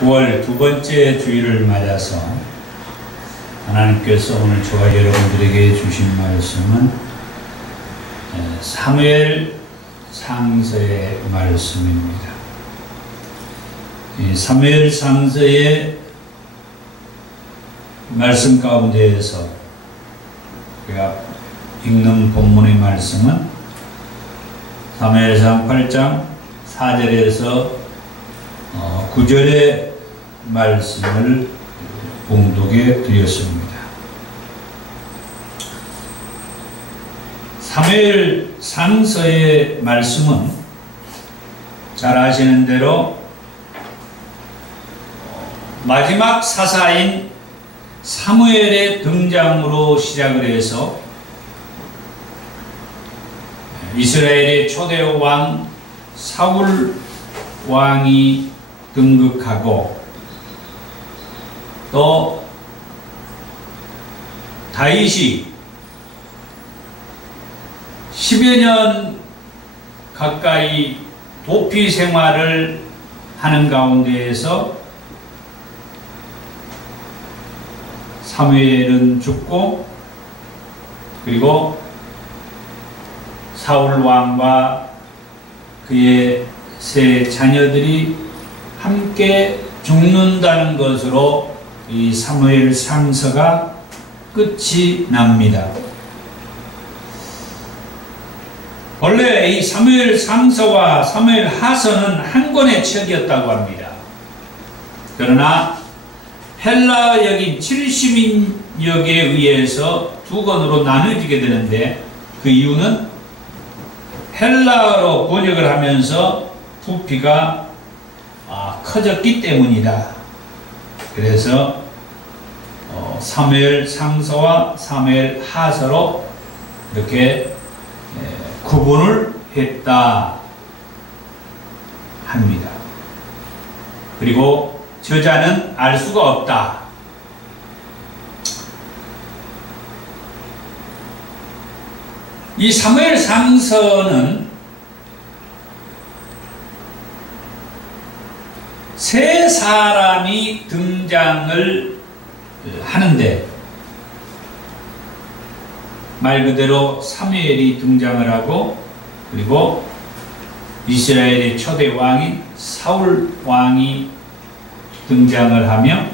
9월 두 번째 주일을 맞아서 하나님께서 오늘 저와 여러분들에게 주신 말씀은 사무엘 상서의 말씀입니다. 이 사무엘 상서의 말씀 가운데에서 우리가 읽는 본문의 말씀은 사무엘상 8장 4절에서 9절의 말씀을 봉독해 드렸습니다. 사무엘 상서의 말씀은 잘 아시는 대로 마지막 사사인 사무엘의 등장으로 시작을 해서 이스라엘의 초대 왕 사울 왕이 등극하고 또 다윗이 10여 년 가까이 도피 생활을 하는 가운데에서 사무엘은 죽고 그리고 사울 왕과 그의 세 자녀들이 함께 죽는다는 것으로 이 사무엘 상서가 끝이 납니다. 원래 이 사무엘 상서와 사무엘 하서는 한 권의 책이었다고 합니다. 그러나 헬라어역인 70인역에 의해서 두 권으로 나눠지게 되는데 그 이유는 헬라어로 번역을 하면서 부피가 커졌기 때문이다. 그래서 사무엘 상서와 사무엘 하서로 이렇게 구분을 했다 합니다. 그리고 저자는 알 수가 없다. 이 사무엘 상서는 세 사람이 등장을 하는데 말 그대로 사무엘이 등장을 하고 그리고 이스라엘의 초대 왕인 사울 왕이 등장을 하며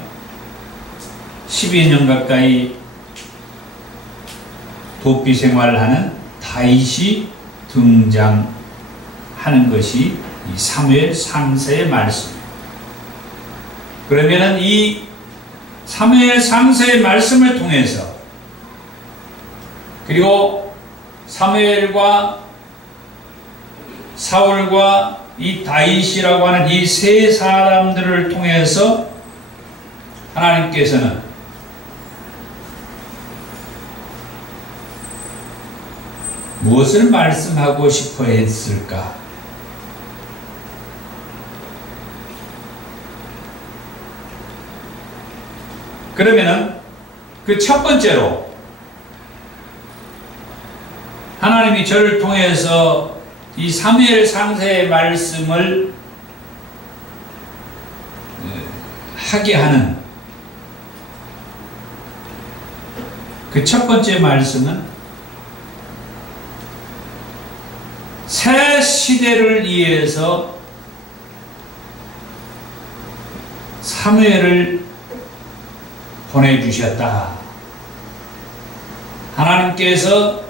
12년 가까이 도피 생활을 하는 다윗이 등장하는 것이 이 사무엘 상서의 말씀입니다. 그러면은 이 사무엘 상서의 말씀을 통해서 그리고 사무엘과 사울과 이 다윗이라고 하는 이 세 사람들을 통해서 하나님께서는 무엇을 말씀하고 싶어 했을까? 그러면은 그 첫 번째로 하나님이 저를 통해서 이 사무엘 상서의 말씀을 하게 하는 그 첫 번째 말씀은 새 시대를 위해서 사무엘을 보내주셨다. 하나님께서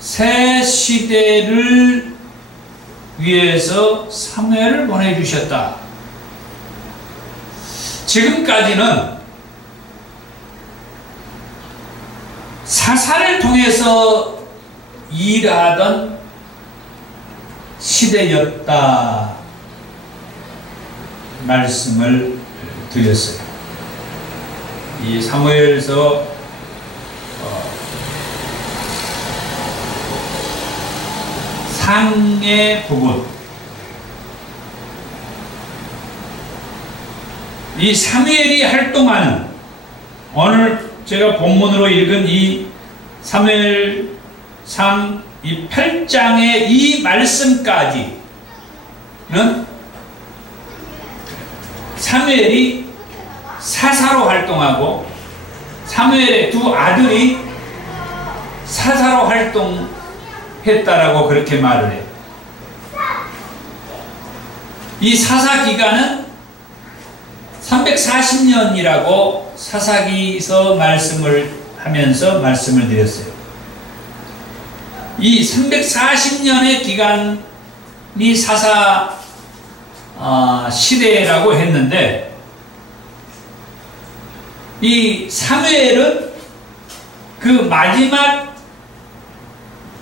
새 시대를 위해서 사무엘을 보내주셨다. 지금까지는 사사를 통해서 일하던 시대였다 말씀을 드렸어요. 이 사무엘서 상의 부분, 이 사무엘이 활동하는 오늘 제가 본문으로 읽은 이 사무엘상 이 8장의 이 말씀까지는 사무엘이 사사로 활동하고 사무엘의 두 아들이 사사로 활동했다라고 그렇게 말을 해요. 이 사사 기간은 340년이라고 사사기서 말씀을 하면서 말씀을 드렸어요. 이 340년의 기간이 사사 시대라고 했는데, 이 사무엘은 그 마지막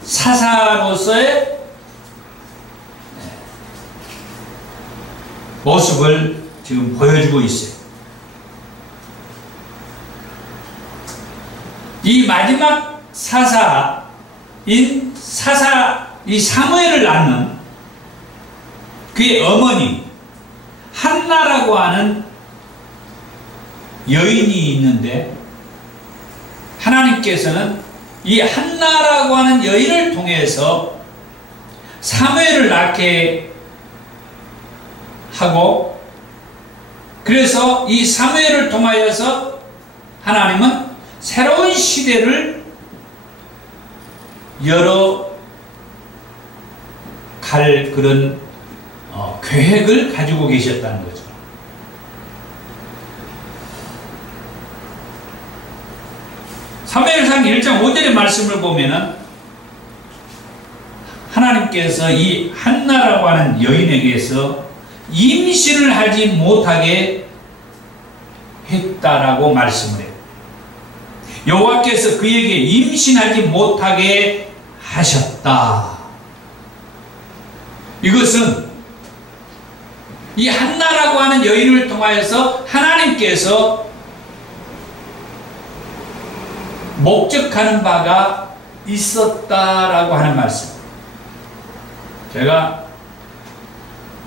사사로서의 모습을 지금 보여주고 있어요. 이 마지막 사사인 이 사무엘을 낳는 그의 어머니 한나라고 하는 여인이 있는데, 하나님께서는 이 한나라고 하는 여인을 통해서 사무엘을 낳게 하고, 그래서 이 사무엘을 통하여서 하나님은 새로운 시대를 열어갈 그런 계획을 가지고 계셨다는 거죠. 사무엘상 1장 5절의 말씀을 보면은 하나님께서 이 한나라고 하는 여인에게서 임신을 하지 못하게 했다라고 말씀을 해요. 여호와께서 그에게 임신하지 못하게 하셨다. 이것은 이 한나라고 하는 여인을 통하여서 하나님께서 목적하는 바가 있었다라고 하는 말씀. 제가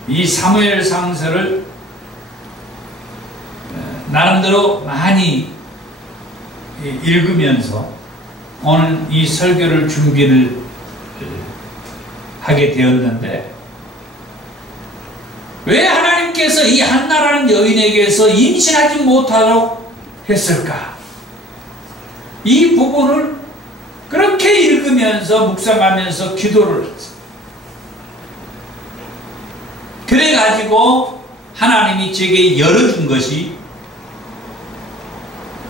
이 사무엘 상서를 나름대로 많이 읽으면서 오늘 이 설교를 준비를 하게 되었는데, 왜 하나님께서 이 한나라는 여인에게서 임신하지 못하도록 했을까? 이 부분을 그렇게 읽으면서 묵상하면서 기도를 했어요. 그래가지고 하나님이 제게 열어준 것이,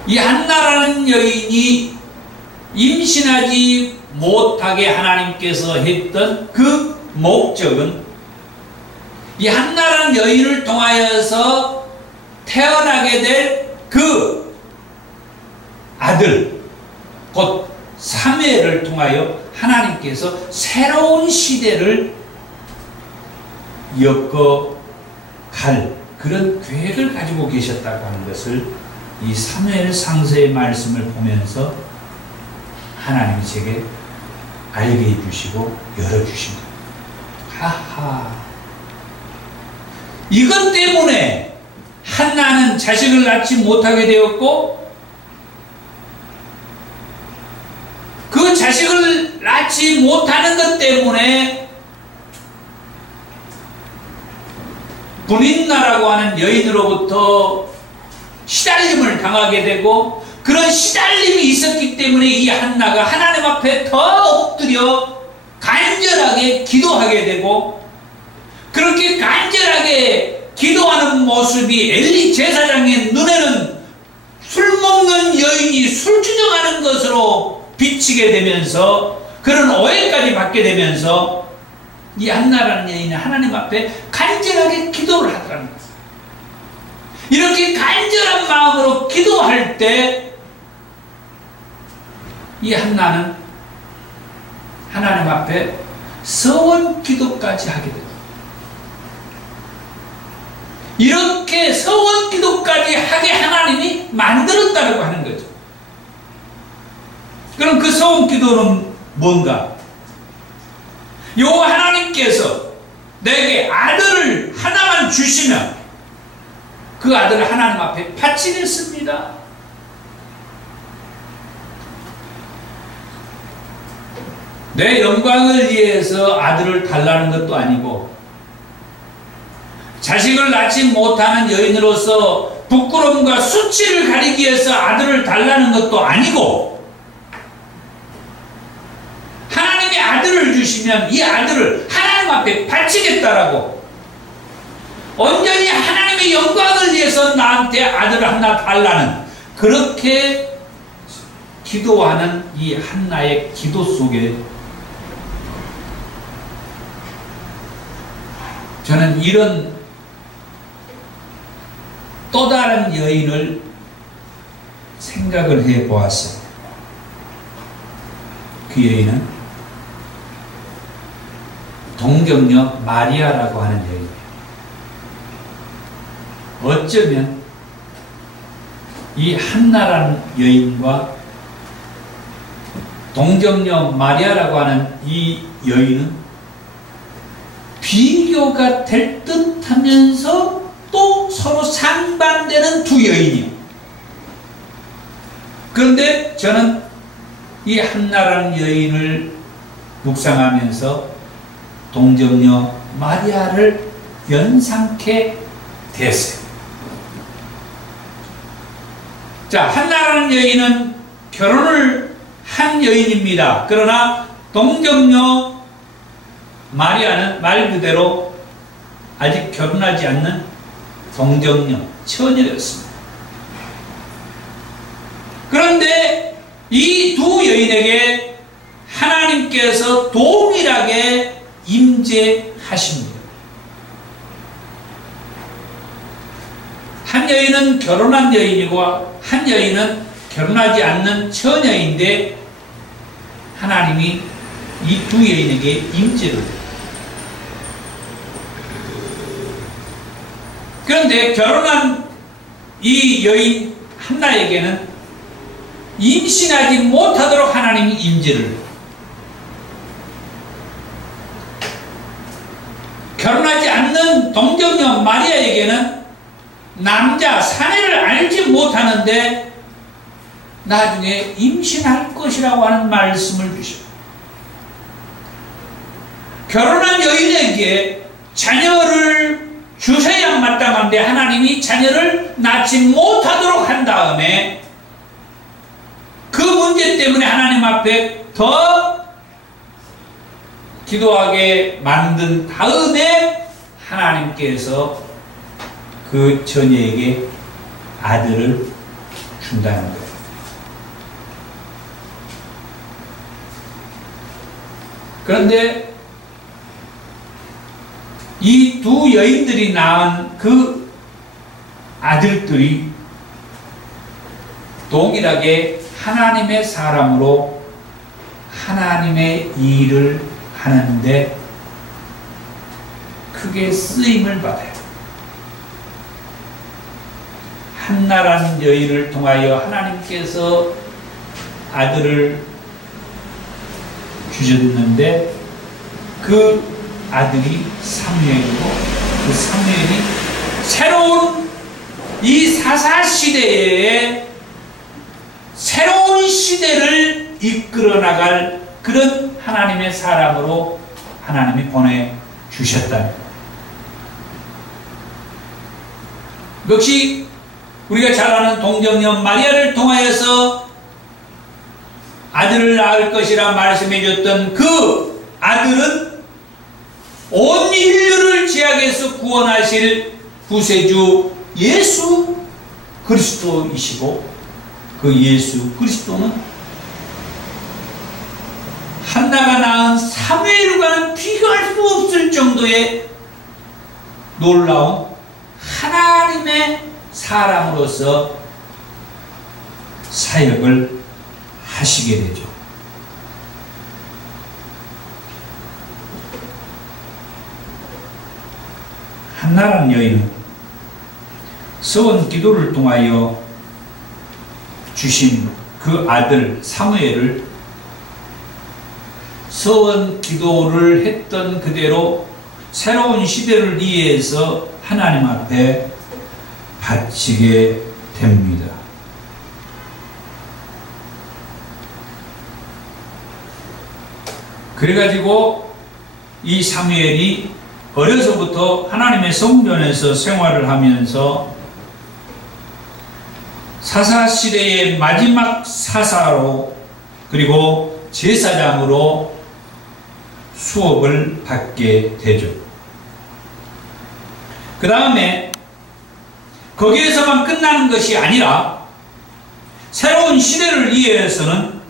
이 한나라는 여인이 임신하지 못하게 하나님께서 했던 그 목적은, 이 한나라는 여인을 통하여서 태어나게 될 그 아들 곧 사무엘을 통하여 하나님께서 새로운 시대를 엮어갈 그런 계획을 가지고 계셨다고 하는 것을 이 사무엘 상서의 말씀을 보면서 하나님이 제게 알게 해주시고 열어주신 거예요. 하하, 이것 때문에 한나는 자식을 낳지 못하게 되었고, 그 자식을 낳지 못하는 것 때문에 분인나라고 하는 여인으로부터 시달림을 당하게 되고, 그런 시달림이 있었기 때문에 이 한나가 하나님 앞에 더 엎드려 간절하게 기도하게 되고, 그렇게 간절하게 기도하는 모습이 엘리 제사장의 눈에는 술 먹는 여인이 술 주정하는 것으로 비치게 되면서 그런 오해까지 받게 되면서 이 한나라는 여인은 하나님 앞에 간절하게 기도를 하더라는 거예요. 이렇게 간절한 마음으로 기도할 때 이 한나는 하나님 앞에 서원 기도까지 하게 됩니다. 이렇게 서원 기도까지 하게 하나님이 만들었다고 하는 거죠. 그럼 그 서원 기도는 뭔가? 여호와 하나님께서 내게 아들을 하나만 주시면 그 아들을 하나님 앞에 바치겠습니다. 내 영광을 위해서 아들을 달라는 것도 아니고, 자식을 낳지 못하는 여인으로서 부끄러움과 수치를 가리기 위해서 아들을 달라는 것도 아니고, 하나님이 아들을 주시면 이 아들을 하나님 앞에 바치겠다라고, 온전히 하나님의 영광을 위해서 나한테 아들을 하나 달라는, 그렇게 기도하는 이 한나의 기도 속에 저는 이런 또 다른 여인을 생각을 해 보았어요. 그 여인은 동정녀 마리아라고 하는 여인이에요. 어쩌면 이 한나라는 여인과 동정녀 마리아라고 하는 이 여인은 비교가 될 듯하면서 또 서로 상반되는 두 여인이에요. 그런데 저는 이 한나라는 여인을 묵상하면서 동정녀 마리아를 연상케 됐어요. 자, 한나라는 여인은 결혼을 한 여인입니다. 그러나 동정녀 마리아는 말 그대로 아직 결혼하지 않는 동정녀, 처녀였습니다. 그런데 이 두 여인에게 하나님께서 동일하게 임재하십니다. 한 여인은 결혼한 여인이고 한 여인은 결혼하지 않는 처녀인데 하나님이 이 두 여인에게 임재를 해요. 그런데 결혼한 이 여인 한나에게는 임신하지 못하도록 하나님이 임재를 해요. 결혼하지 않는 동정녀 마리아에게는 남자 사내를 알지 못하는데 나중에 임신할 것이라고 하는 말씀을 주십니다. 결혼한 여인에게 자녀를 주셔야 마땅한데 하나님이 자녀를 낳지 못하도록 한 다음에 그 문제 때문에 하나님 앞에 더 기도하게 만든 다음에 하나님께서 그 처녀에게 아들을 준다는 거예요. 그런데 이 두 여인들이 낳은 그 아들들이 동일하게 하나님의 사람으로 하나님의 일을 하는데 크게 쓰임을 받아요. 한나라는 여인을 통하여 하나님께서 아들을 주셨는데 그 아들이 사무엘이고 그 사무엘이 새로운 이 사사시대에 새로운 시대를 이끌어 나갈 그런 하나님의 사람으로 하나님이 보내주셨다. 역시 우리가 잘 아는 동정녀 마리아를 통하여서 아들을 낳을 것이라 말씀해 줬던 그 아들은 온 인류를 죄악에서 구원하실 구세주 예수 그리스도이시고 그 예수 그리스도는 한나가 낳은 사무엘과는 비교할 수 없을 정도의 놀라운 하나님의 사람으로서 사역을 하시게 되죠. 한나라는 여인은 서원 기도를 통하여 주신 그 아들 사무엘을 서원 기도를 했던 그대로 새로운 시대를 위해서 하나님 앞에 바치게 됩니다. 그래가지고 이 사무엘이 어려서부터 하나님의 성전에서 생활을 하면서 사사시대의 마지막 사사로 그리고 제사장으로 수업을 받게 되죠. 그 다음에 거기에서만 끝나는 것이 아니라 새로운 시대를 위해서는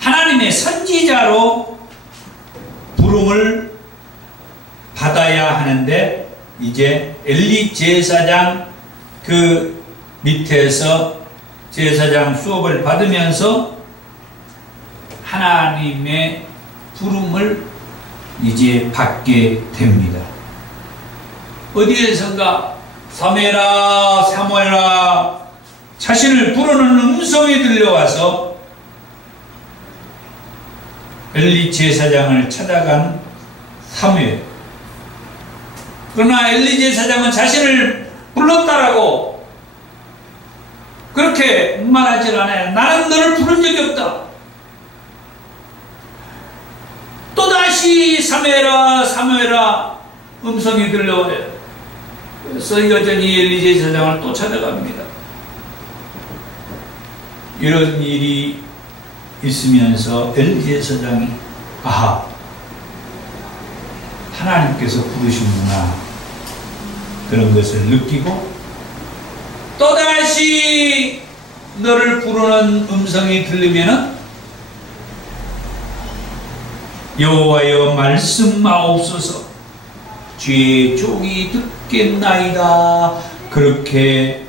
하나님의 선지자로 부름을 받아야 하는데, 이제 엘리 제사장 그 밑에서 제사장 수업을 받으면서 하나님의 부름을 이제 받게 됩니다. 어디에선가 사무엘아 사무엘아 자신을 부르는 음성이 들려와서 엘리 제사장을 찾아간 사무엘. 그러나 엘리 제사장은 자신을 불렀다라고 그렇게 말하질 않아요. 나는 너를 부른 적이 없다. 또다시 사무엘아 사무엘아 음성이 들려와요. 그래서 여전히 엘리 제사장을 또 찾아갑니다. 이런 일이 있으면서 엘리 제사장이 아하, 하나님께서 부르시는구나, 그런 것을 느끼고 또다시 너를 부르는 음성이 들리면은 여호와여 말씀하옵소서, 주의 종이 듣겠나이다, 그렇게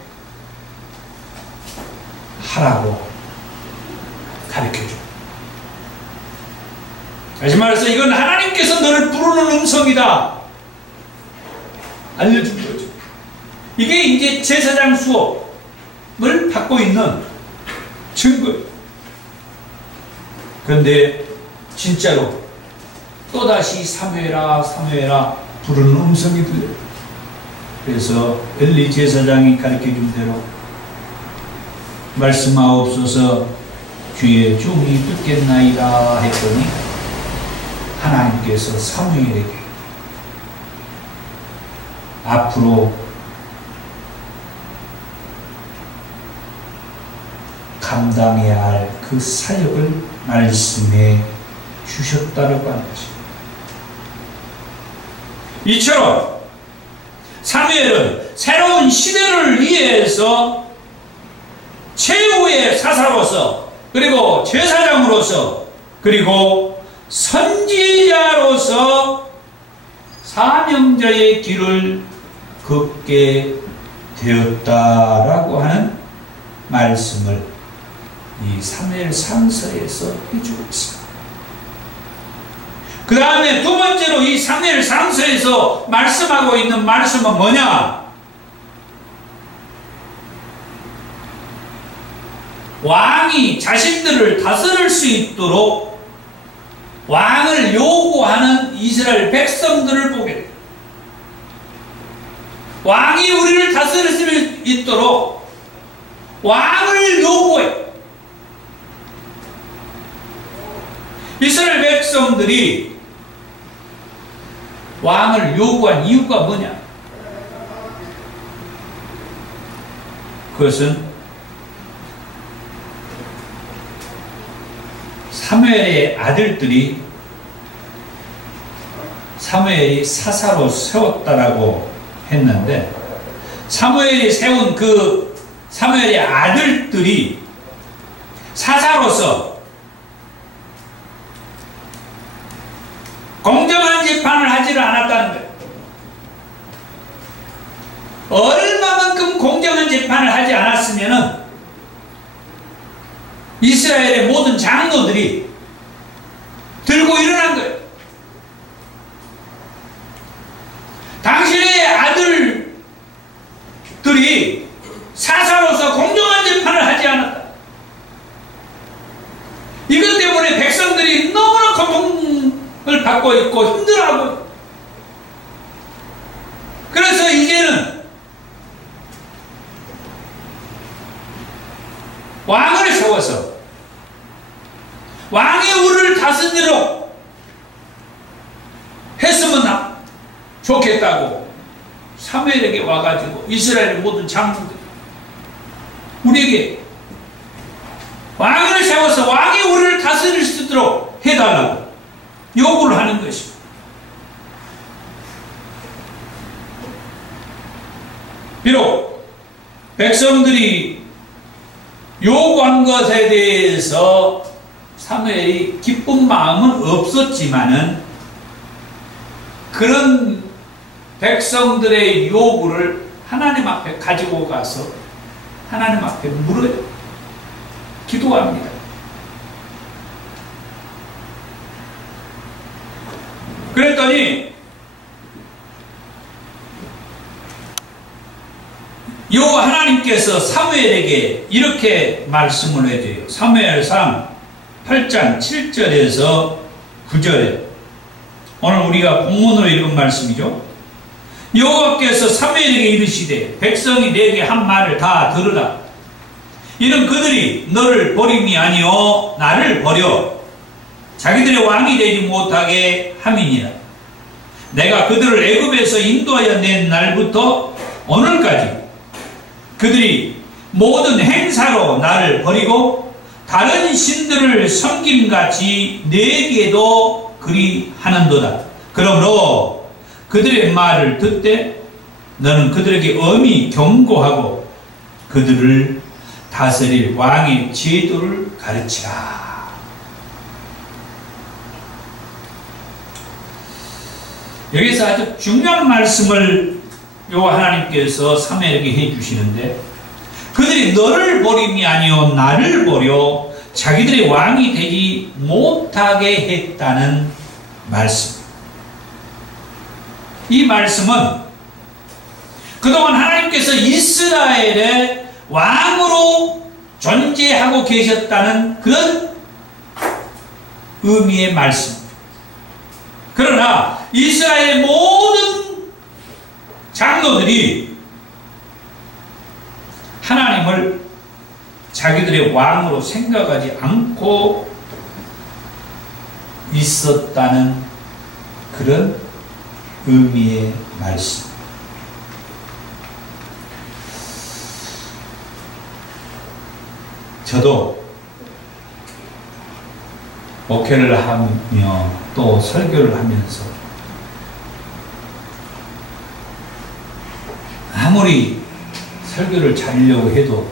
하라고 가르쳐줘. 다시 말해서 이건 하나님께서 너를 부르는 음성이다 알려준 거죠. 이게 이제 제사장 수업을 받고 있는 증거예요. 그런데 진짜로 또다시 사무엘아 사무엘아 부르는 음성이 들려요. 그래서 엘리 제사장이 가르쳐준 대로 말씀하옵소서, 주의 종이 듣겠나이다 했더니 하나님께서 사무엘에게 앞으로 감당해야 할 그 사역을 말씀해 주셨다라고 하는 것입니다. 이처럼 사무엘은 새로운 시대를 위해서 최후의 사사로서 그리고 제사장으로서 그리고 선지자로서 사명자의 길을 걷게 되었다라고 하는 말씀을 이 사무엘 상서에서 해주고 있습니다. 그 다음에 두 번째로 이 사무엘 상서에서 말씀하고 있는 말씀은 뭐냐? 왕이 자신들을 다스릴 수 있도록 왕을 요구하는 이스라엘 백성들을 보게 됩니다. 왕이 우리를 다스릴 수 있도록 왕을 요구해. 이스라엘 백성들이 왕을 요구한 이유가 뭐냐? 그것은 사무엘의 아들들이 사무엘이 사사로 세웠다라고 했는데, 사무엘이 세운 그 사무엘의 아들들이 사사로서 공정한 재판을 하지를 않았다는 거예요. 얼마만큼 공정한 재판을 하지 않았으면은 이스라엘의 모든 장로들이 들고 일어난 거예요. 당신의 아들들이 사사로서 공정한 재판을 하지 않았다. 이것 때문에 백성들이 너무나 고통을 받고 있고 힘들어하고, 그래서 이제는 왕을 세워서 왕이 우리를 다스리도록 했으면 좋겠다고 사무엘에게 와가지고 이스라엘 모든 장군들 우리에게 왕을 세워서 왕이 우리를 다스릴 수 있도록 해달라고 요구를 하는 것입니다. 비록 백성들이 요구한 것에 대해서 사무엘이 기쁜 마음은 없었지만은 그런 백성들의 요구를 하나님 앞에 가지고 가서 하나님 앞에 물어요. 기도합니다. 그랬더니 여호와 하나님께서 사무엘에게 이렇게 말씀을 해줘요. 사무엘상 8장 7절에서 9절에 오늘 우리가 본문으로 읽은 말씀이죠. 여호와께서 사무엘에게 이르시되 백성이 내게 한 말을 다 들으라. 이는 그들이 너를 버림이 아니요 나를 버려 자기들의 왕이 되지 못하게 함이니라. 내가 그들을 애굽에서 인도하여 낸 날부터 오늘까지 그들이 모든 행사로 나를 버리고 다른 신들을 섬김같이 내게도 그리 하는도다. 그러므로 그들의 말을 듣되 너는 그들에게 엄히 경고하고 그들을 다스릴 왕의 제도를 가르치라. 여기서 아주 중요한 말씀을 여호와 하나님께서 사무엘에게 해주시는데 그들이 너를 버림이 아니요 나를 버려 자기들의 왕이 되지 못하게 했다는 말씀. 이 말씀은 그동안 하나님께서 이스라엘의 왕으로 존재하고 계셨다는 그런 의미의 말씀. 그러나 이스라엘의 모든 장로들이 하나님을 자기들의 왕으로 생각하지 않고 있었다는 그런 의미의 말씀. 저도 목회를 하며 또 설교를 하면서 아무리 설교를 잘하려고 해도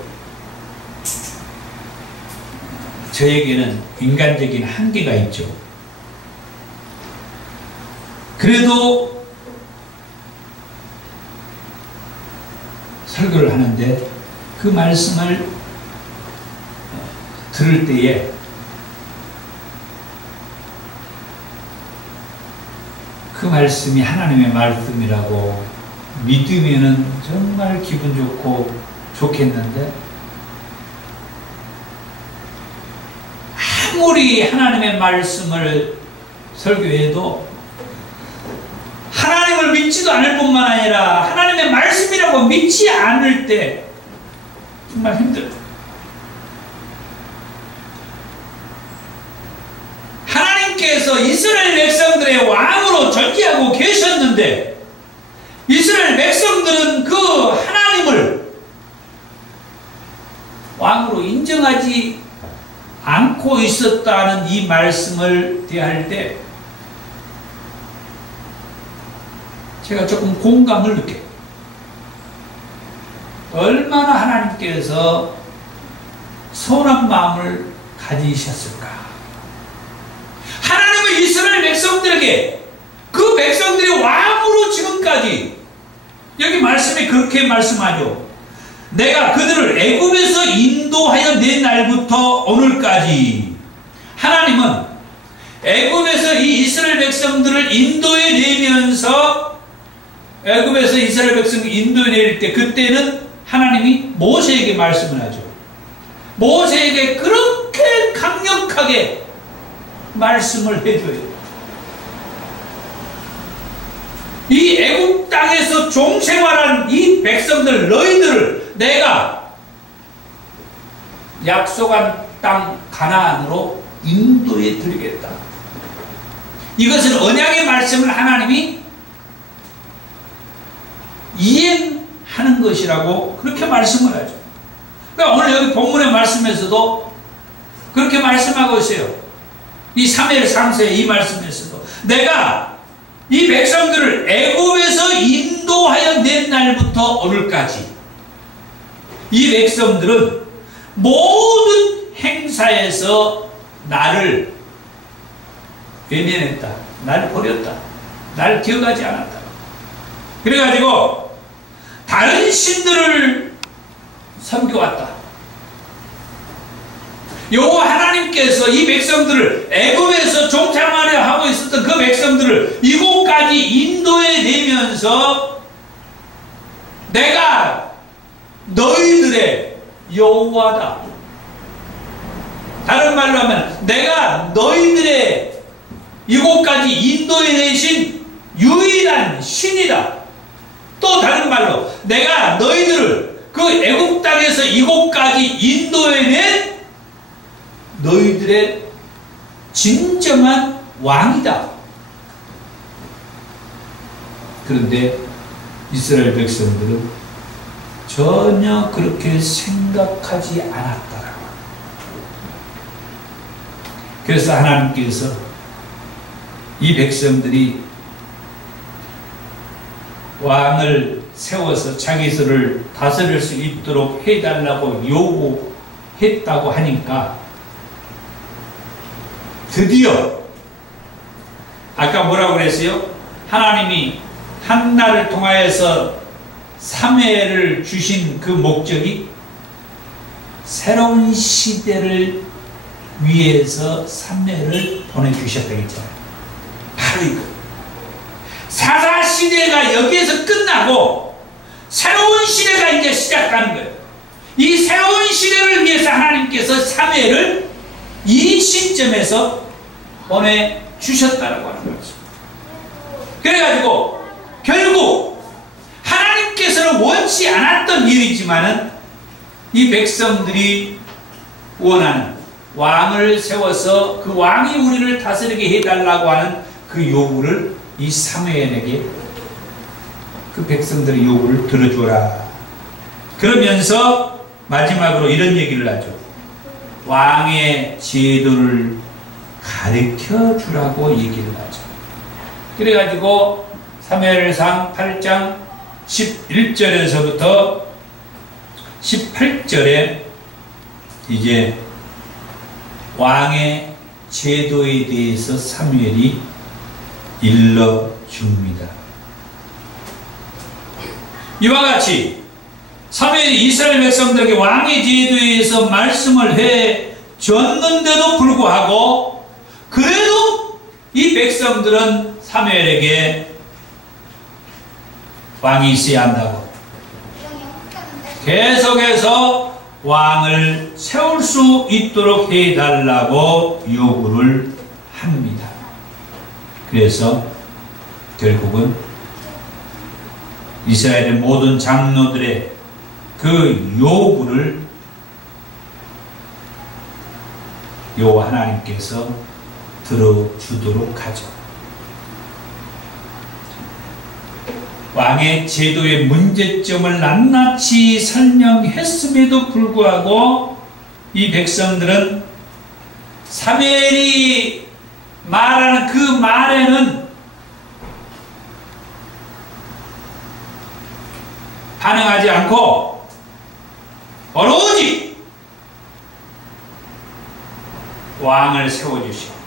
저에게는 인간적인 한계가 있죠. 그래도 설교를 하는데 그 말씀을 들을 때에 그 말씀이 하나님의 말씀이라고 믿으면은 정말 기분 좋고 좋겠는데 아무리 하나님의 말씀을 설교해도 하나님을 믿지도 않을 뿐만 아니라 하나님의 말씀이라고 믿지 않을 때 정말 힘들어요. 하나님께서 이스라엘 백성들의 왕으로 존재하고 계셨는데 이스라엘 백성들은 그 하나님을 왕으로 인정하지 않고 있었다는 이 말씀을 대할 때 제가 조금 공감을 느껴요. 얼마나 하나님께서 서운한 마음을 가지셨을까. 하나님은 이스라엘 백성들에게 그 백성들이 왕으로 지금까지 여기 말씀에 그렇게 말씀하죠. 내가 그들을 애굽에서 인도하여 낸 날부터 오늘까지 하나님은 애굽에서 이 이스라엘 백성들을 인도해 내면서 애굽에서 이스라엘 백성을 인도해 낼 때 그때는 하나님이 모세에게 말씀을 하죠. 모세에게 그렇게 강력하게 말씀을 해줘요. 이 애굽 땅에서 종생활한 이 백성들 너희들을 내가 약속한 땅 가나안으로 인도해 드리겠다. 이것은 언약의 말씀을 하나님이 이행하는 것이라고 그렇게 말씀을 하죠. 그러니까 오늘 여기 본문의 말씀에서도 그렇게 말씀하고 있어요. 이 사무엘 3세 이 말씀에서도 내가 이 백성들을 애굽에서 인도하여 낸 날부터 오늘까지 이 백성들은 모든 행사에서 나를 외면했다. 나를 버렸다. 나를 기억하지 않았다. 그래가지고 다른 신들을 섬겨왔다. 여호와 하나님께서 이 백성들을 애굽에서 종살이를 하고 있었던 그 백성들을 이곳까지 인도해 내면서 내가 너희들의 여호와다. 다른 말로 하면 내가 너희들의 이곳까지 인도해 내신 유일한 신이다. 또 다른 말로 내가 너희들을 그 애굽 땅에서 이곳까지 인도해 낸 너희들의 진정한 왕이다. 그런데 이스라엘 백성들은 전혀 그렇게 생각하지 않았다라고. 그래서 하나님께서 이 백성들이 왕을 세워서 자기들을 다스릴 수 있도록 해달라고 요구했다고 하니까 드디어 아까 뭐라고 그랬어요? 하나님이 한나를 통하여서 사무엘을 주신 그 목적이 새로운 시대를 위해서 사무엘을 보내주셨다 했잖아요. 바로 이거. 사사시대가 여기에서 끝나고 새로운 시대가 이제 시작하는 거예요. 이 새로운 시대를 위해서 하나님께서 사무엘을 이 시점에서 보내주셨다라고 하는 거죠. 그래가지고 결국 하나님께서는 원치 않았던 일이지만은 이 백성들이 원하는 왕을 세워서 그 왕이 우리를 다스리게 해달라고 하는 그 요구를 이 사무엘에게 그 백성들의 요구를 들어줘라. 그러면서 마지막으로 이런 얘기를 하죠. 왕의 제도를 가르쳐 주라고 얘기를 하죠. 그래가지고 사무엘상 8장 11절에서부터 18절에 이제 왕의 제도에 대해서 사무엘이 일러줍니다. 이와 같이 사무엘이 이스라엘 백성들에게 왕의 제도에 대해서 말씀을 해 줬는데도 불구하고 그래도 이 백성들은 사무엘에게 왕이 있어야 한다고 계속해서 왕을 세울 수 있도록 해달라고 요구를 합니다. 그래서 결국은 이스라엘의 모든 장로들의 그 요구를 여호와 하나님께서 들어주도록 하죠. 왕의 제도의 문제점을 낱낱이 설명했음에도 불구하고 이 백성들은 사무엘이 말하는 그 말에는 반응하지 않고 오로지 왕을 세워주시고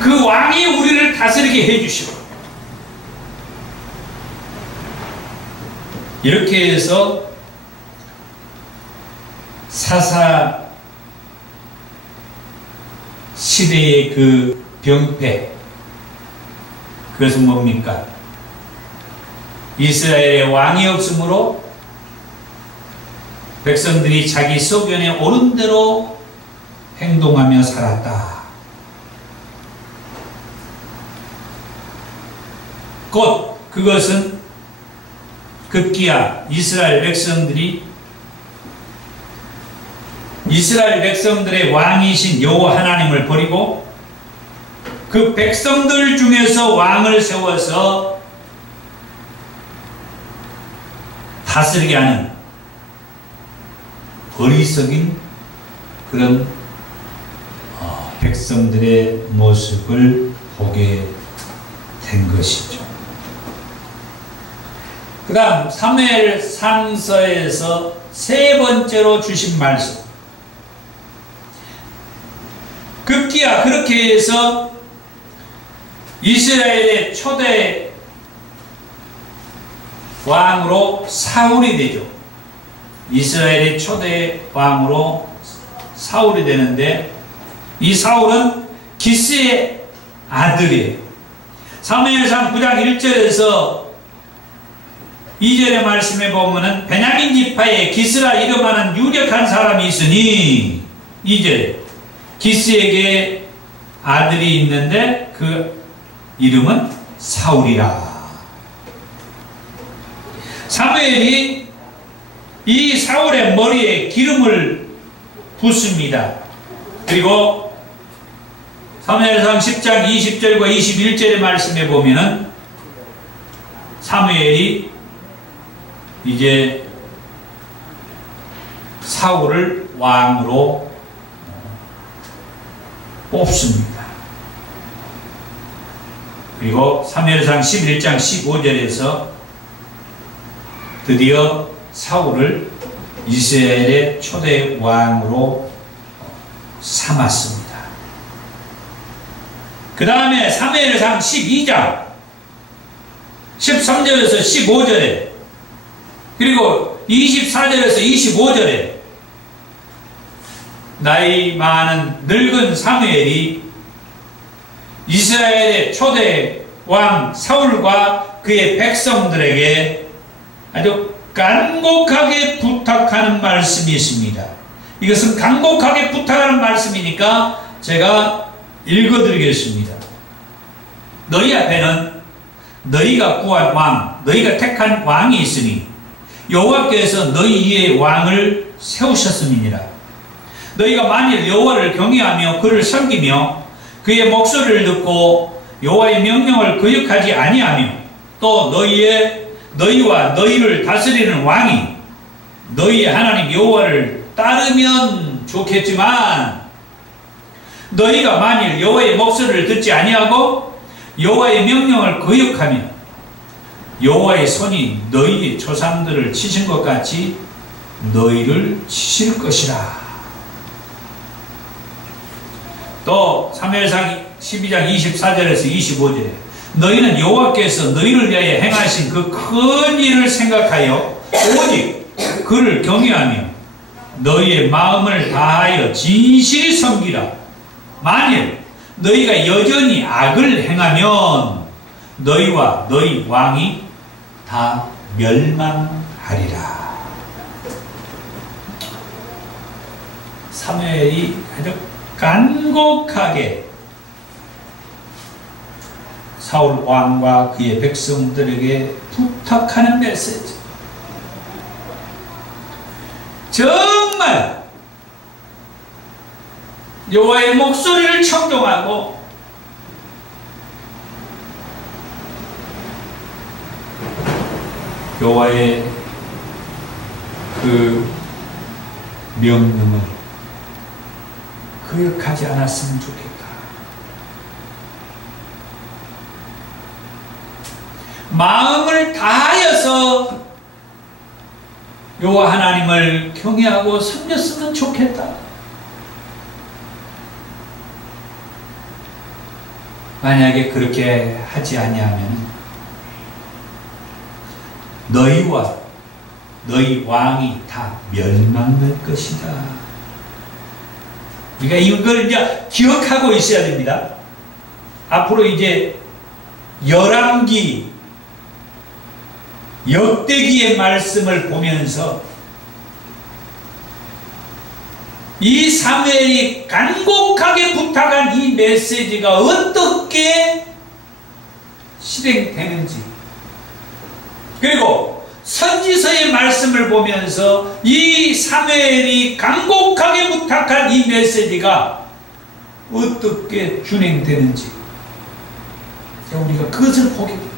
그 왕이 우리를 다스리게 해주시고 이렇게 해서 사사 시대의 그 병폐, 그것은 뭡니까? 이스라엘의 왕이 없으므로 백성들이 자기 소견에 옳은 대로 행동하며 살았다. 곧 그것은 급기야 이스라엘 백성들의 왕이신 여호와 하나님을 버리고 그 백성들 중에서 왕을 세워서 다스리게 하는 어리석인 그런 백성들의 모습을 보게 된 것이죠. 그 다음 사무엘 상서에서 세 번째로 주신 말씀, 급기야 그렇게 해서 이스라엘의 초대 왕으로 사울이 되죠. 이스라엘의 초대 왕으로 사울이 되는데, 이 사울은 기스의 아들이에요. 사무엘상 9장 1절에서 2절의 말씀에 보면은 베냐민 지파에 기스라 이름하는 유력한 사람이 있으니, 2절 기스에게 아들이 있는데 그 이름은 사울이라. 사무엘이 이 사울의 머리에 기름을 붓습니다. 그리고 사무엘상 10장 20절과 21절의 말씀에 보면은 사무엘이 이제 사울을 왕으로 뽑습니다. 그리고 사무엘상 11장 15절에서 드디어 사울을 이스라엘의 초대 왕으로 삼았습니다. 그 다음에 사무엘상 12장 13절에서 15절에 그리고 24절에서 25절에 나이 많은 늙은 사무엘이 이스라엘의 초대 왕 사울과 그의 백성들에게 아주 간곡하게 부탁하는 말씀이 있습니다. 이것은 간곡하게 부탁하는 말씀이니까 제가 읽어드리겠습니다. 너희 앞에는 너희가 구한 왕, 너희가 택한 왕이 있으니 여호와께서 너희 위에 왕을 세우셨음이니라. 너희가 만일 여호와를 경외하며 그를 섬기며 그의 목소리를 듣고 여호와의 명령을 거역하지 아니하며 또 너희와 너희를 다스리는 왕이 너희의 하나님 여호와를 따르면 좋겠지만, 너희가 만일 여호와의 목소리를 듣지 아니하고 여호와의 명령을 거역하며 여호와의 손이 너희의 조상들을 치신 것 같이 너희를 치실 것이라. 또 사무엘상 12장 24절에서 25절에 너희는 여호와께서 너희를 위하여 행하신 그 큰 일을 생각하여 오직 그를 경외하며 너희의 마음을 다하여 진실히 섬기라. 만일 너희가 여전히 악을 행하면 너희와 너희 왕이 다 멸망하리라. 사무엘이 아주 간곡하게 사울 왕과 그의 백성들에게 부탁하는 메시지. 정말 여호와의 목소리를 청종하고 여호와의 그 명령을 거역하지 않았으면 좋겠다. 마음을 다하여서 여호와 하나님을 경외하고 섬겼으면 좋겠다. 만약에 그렇게 하지 아니하면 너희와 너희 왕이 다 멸망될 것이다. 그러니까 이걸 이제 기억하고 있어야 됩니다. 앞으로 이제 열왕기 역대기의 말씀을 보면서 이 사무엘이 간곡하게 부탁한 이 메시지가 어떻게 실행되는지, 그리고 선지서의 말씀을 보면서 이 사무엘이 간곡하게 부탁한 이 메시지가 어떻게 준행되는지 우리가 그것을 보게 됩니다.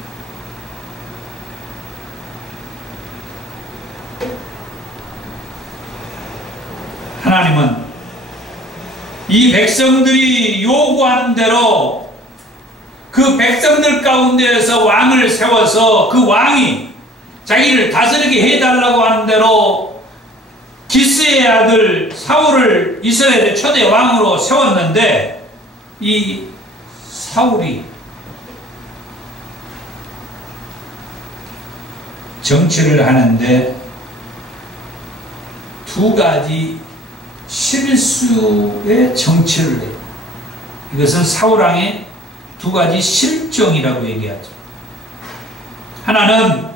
하나님은 이 백성들이 요구하는 대로 그 백성들 가운데에서 왕을 세워서 그 왕이 자기를 다스리게 해달라고 하는 대로 기스의 아들 사울을 이스라엘의 초대 왕으로 세웠는데, 이 사울이 정치를 하는데 두 가지 실수의 정치를 해요. 이것은 사울왕의 두 가지 실정이라고 얘기하죠. 하나는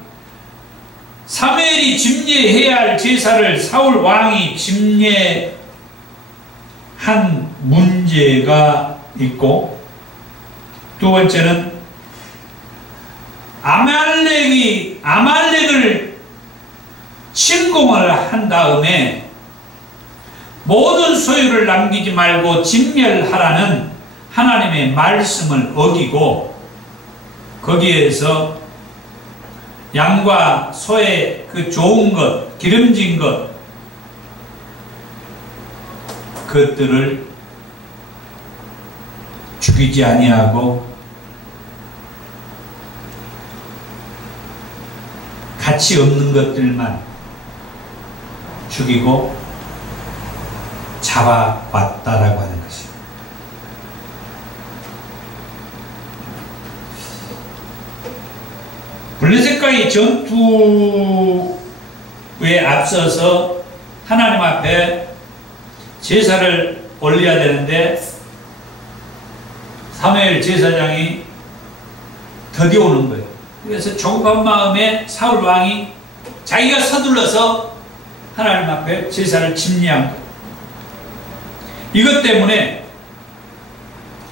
사무엘이 집례해야 할 제사를 사울왕이 집례한 문제가 있고, 두 번째는 아말렉을 침공을 한 다음에 모든 소유를 남기지 말고 진멸하라는 하나님의 말씀을 어기고, 거기에서 양과 소의 그 좋은 것, 기름진 것, 그것들을 죽이지 아니하고 가치 없는 것들만 죽이고 잡아왔다라고 하는 것이에요. 블레셋과의 전투에 앞서서 하나님 앞에 제사를 올려야 되는데 사무엘 제사장이 드디어 오는 거예요. 그래서 조급한 마음에 사울 왕이 자기가 서둘러서 하나님 앞에 제사를 집례한 거예요. 이것 때문에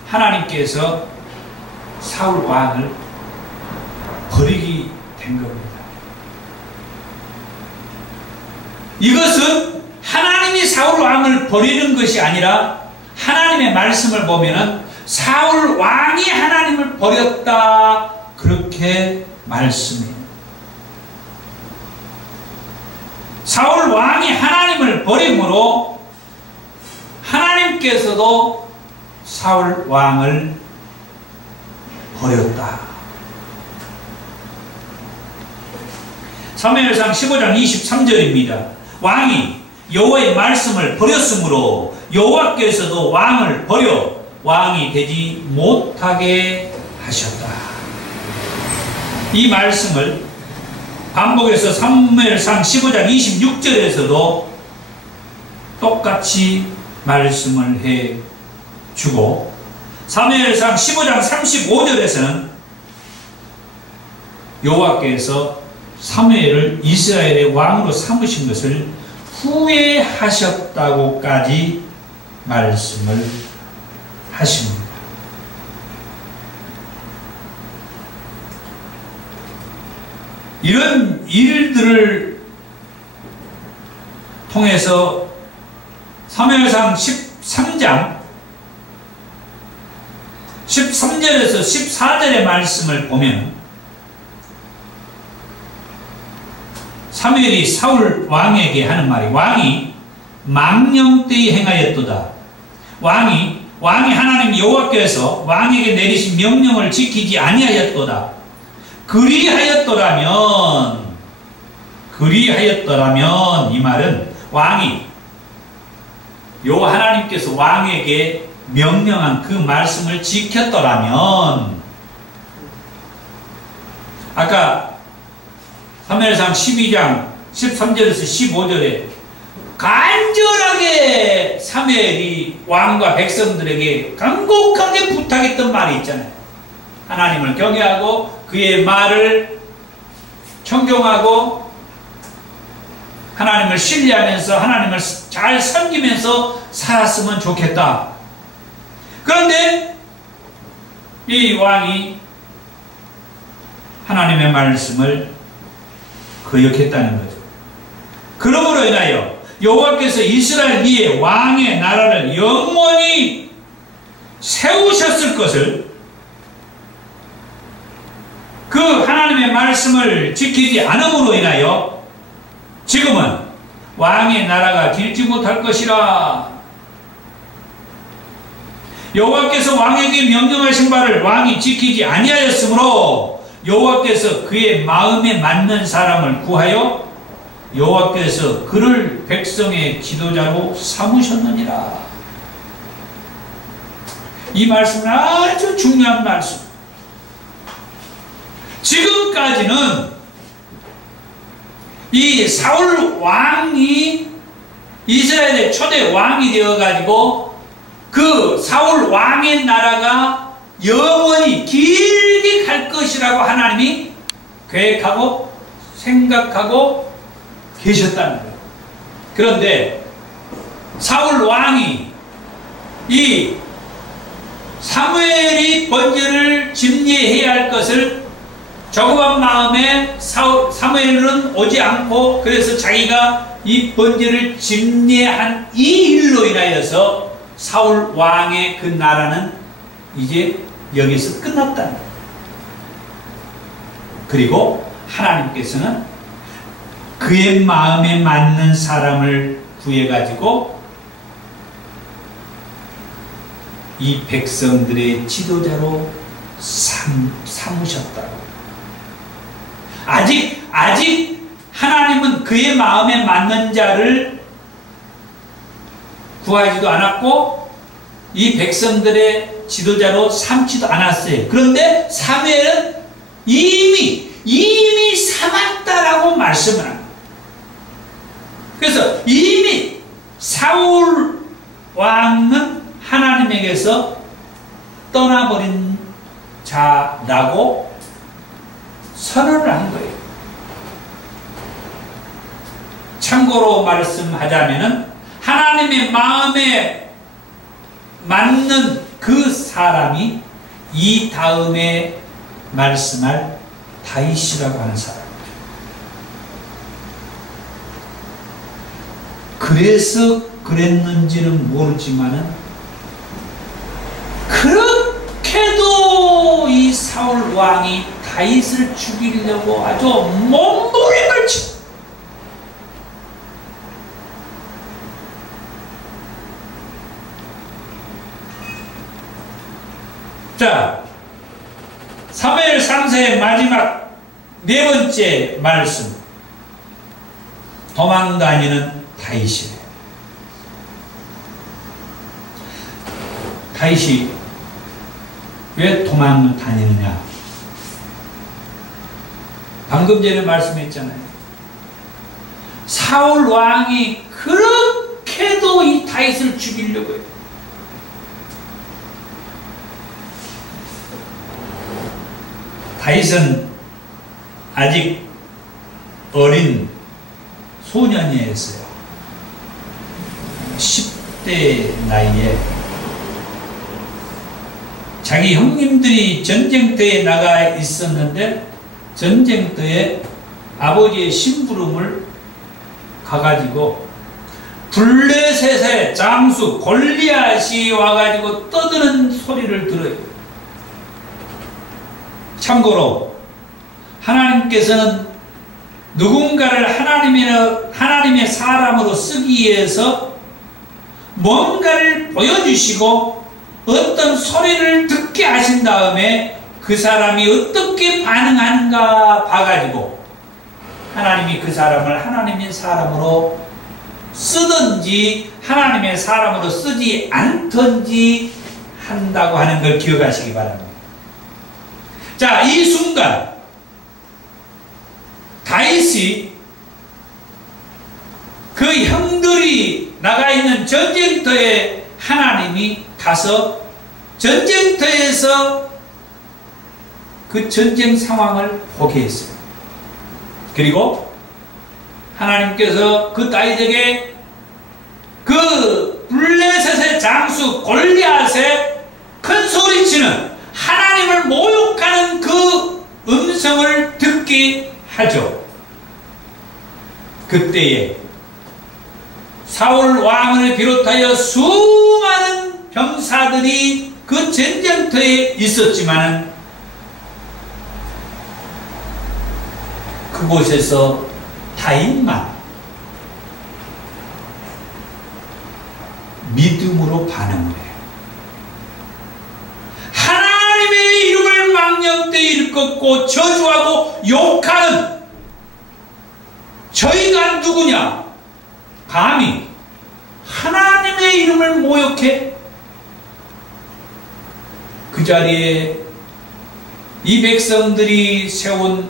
하나님께서 사울 왕을 버리게 된 겁니다. 이것은 하나님이 사울 왕을 버리는 것이 아니라 하나님의 말씀을 보면은 사울 왕이 하나님을 버렸다, 그렇게 말씀해요. 사울 왕이 하나님을 버림으로 하나님께서도 사울 왕을 버렸다. 사무엘상 15장 23절입니다. 왕이 여호와의 말씀을 버렸으므로 여호와께서도 왕을 버려 왕이 되지 못하게 하셨다. 이 말씀을 반복해서 사무엘상 15장 26절에서도 똑같이 말씀을 해주고, 사무엘상 15장 35절에서는 여호와께서 사무엘을 이스라엘의 왕으로 삼으신 것을 후회하셨다고까지 말씀을 하십니다. 이런 일들을 통해서 사무엘상 13장 13절에서 14절의 말씀을 보면 사무엘이 사울 왕에게 하는 말이, 왕이 망령되이 행하였도다. 왕이 하나님 여호와께서 왕에게 내리신 명령을 지키지 아니하였도다. 그리하였더라면 이 말은 왕이 여호와 하나님께서 왕에게 명령한 그 말씀을 지켰더라면, 아까 사무엘상 12장 13절에서 15절에 간절하게 사무엘이 왕과 백성들에게 간곡하게 부탁했던 말이 있잖아요. 하나님을 경외하고 그의 말을 청종하고 하나님을 신뢰하면서 하나님을 잘 섬기면서 살았으면 좋겠다. 그런데 이 왕이 하나님의 말씀을 거역했다는 거죠. 그러므로 인하여 여호와께서 이스라엘 위에 왕의 나라를 영원히 세우셨을 것을, 그 하나님의 말씀을 지키지 않음으로 인하여 지금은 왕의 나라가 길지 못할 것이라. 여호와께서 왕에게 명령하신 바를 왕이 지키지 아니하였으므로 여호와께서 그의 마음에 맞는 사람을 구하여 여호와께서 그를 백성의 지도자로 삼으셨느니라. 이 말씀은 아주 중요한 말씀. 지금까지는 이 사울 왕이 이스라엘의 초대 왕이 되어가지고 그 사울 왕의 나라가 영원히 길게 갈 것이라고 하나님이 계획하고 생각하고 계셨다는 거예요. 그런데 사울 왕이 이 사무엘이 번제를 집례해야 할 것을 조급한 마음에 사무엘은 오지 않고, 그래서 자기가 이 번제를 집례한 이 일로 인하여서 사울 왕의 그 나라는 이제 여기서 끝났다는 거예요. 그리고 하나님께서는 그의 마음에 맞는 사람을 구해가지고 이 백성들의 지도자로 삼으셨다고. 아직 하나님은 그의 마음에 맞는 자를 구하지도 않았고 이 백성들의 지도자로 삼지도 않았어요. 그런데 사무엘은 이미 삼았다라고 말씀을 합니다. 그래서 이미 사울 왕은 하나님에게서 떠나버린 자라고 선언을 한 거예요. 참고로 말씀하자면은 하나님의 마음에 맞는 그 사람이 이 다음에 말씀할 다윗이라고 하는 사람이죠. 그래서 그랬는지는 모르지만은 그렇게도 이 사울 왕이 다윗을 죽이려고 아주 몸부림을 치고, 자, 사무엘 3세의 마지막 네 번째 말씀, 도망다니는 다윗이에요. 다윗이 왜 도망다니느냐? 방금 전에 말씀했잖아요. 사울 왕이 그렇게도 이 다윗을 죽이려고 해요. 다윗은 아직 어린 소년이었어요. 10대 나이에 자기 형님들이 전쟁터에 나가 있었는데 전쟁터에 아버지의 심부름을 가가지고 블레셋의 장수 골리앗이 와가지고 떠드는 소리를 들어요. 참고로 하나님께서는 누군가를 하나님의 사람으로 쓰기 위해서 뭔가를 보여주시고 어떤 소리를 듣게 하신 다음에 그 사람이 어떻게 반응하는가 봐가지고 하나님이 그 사람을 하나님의 사람으로 쓰든지 하나님의 사람으로 쓰지 않든지 한다고 하는 걸 기억하시기 바랍니다. 자, 이 순간 다윗이 그 형들이 나가 있는 전쟁터에 하나님이 가서 전쟁터에서 그 전쟁 상황을 보게 했어요. 그리고 하나님께서 그 다윗에게 그 블레셋의 장수 골리앗의 큰 소리치는 하나님을 모욕하는 그 음성을 듣게 하죠. 그때에 사울 왕을 비롯하여 수많은 병사들이 그 전쟁터에 있었지만 그곳에서 다윗만 믿음으로 반응을 해요. 하나님의 이름을 망령되이 일컫고 저주하고 욕하는 저희가 누구냐? 감히 하나님의 이름을 모욕해? 그 자리에 이 백성들이 세운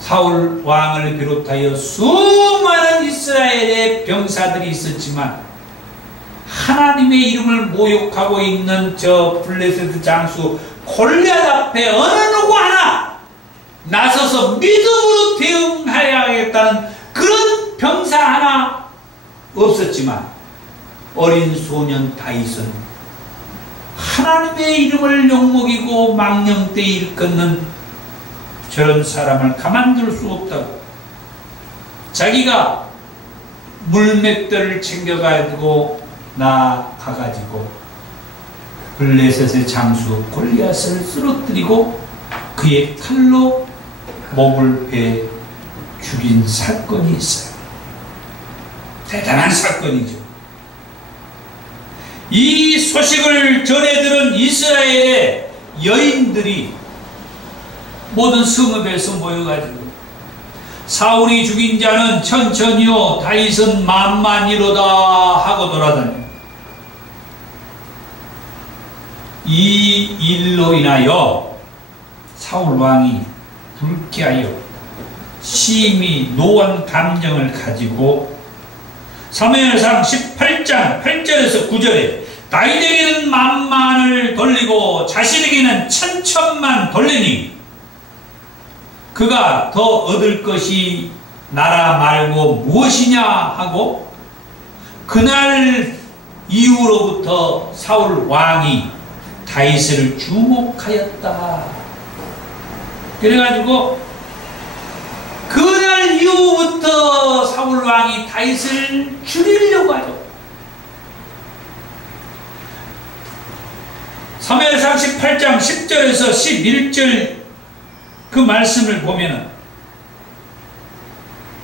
사울 왕을 비롯하여 수많은 이스라엘의 병사들이 있었지만 하나님의 이름을 모욕하고 있는 저 블레셋 장수 골리앗 앞에 어느 누구 하나 나서서 믿음으로 대응해야겠다는 그런 병사 하나 없었지만 어린 소년 다윗은 하나님의 이름을 욕먹이고 망령되이 일컫는 저런 사람을 가만둘 수 없다고 자기가 물맷돌을 챙겨가지고 나가가지고 블레셋의 장수 골리앗을 쓰러뜨리고 그의 칼로 목을 베 죽인 사건이 있어요. 대단한 사건이죠. 이 소식을 전해 들은 이스라엘의 여인들이 모든 성읍에서 모여가지고 사울이 죽인 자는 천천히요 다윗은 만만이로다 하고 돌아다녀. 이 일로 인하여 사울 왕이 불쾌하여 심히 노한 감정을 가지고 사무엘상 18장 8절에서 9절에 다윗에게는 만만을 돌리고 자신에게는 천천만 돌리니 그가 더 얻을 것이 나라 말고 무엇이냐 하고 그날 이후로부터 사울 왕이 다윗을 주목하였다. 그래가지고 그날 이후부터 사울 왕이 다윗을 죽이려고 하죠. 사무엘상 18장 10절에서 11절 그 말씀을 보면은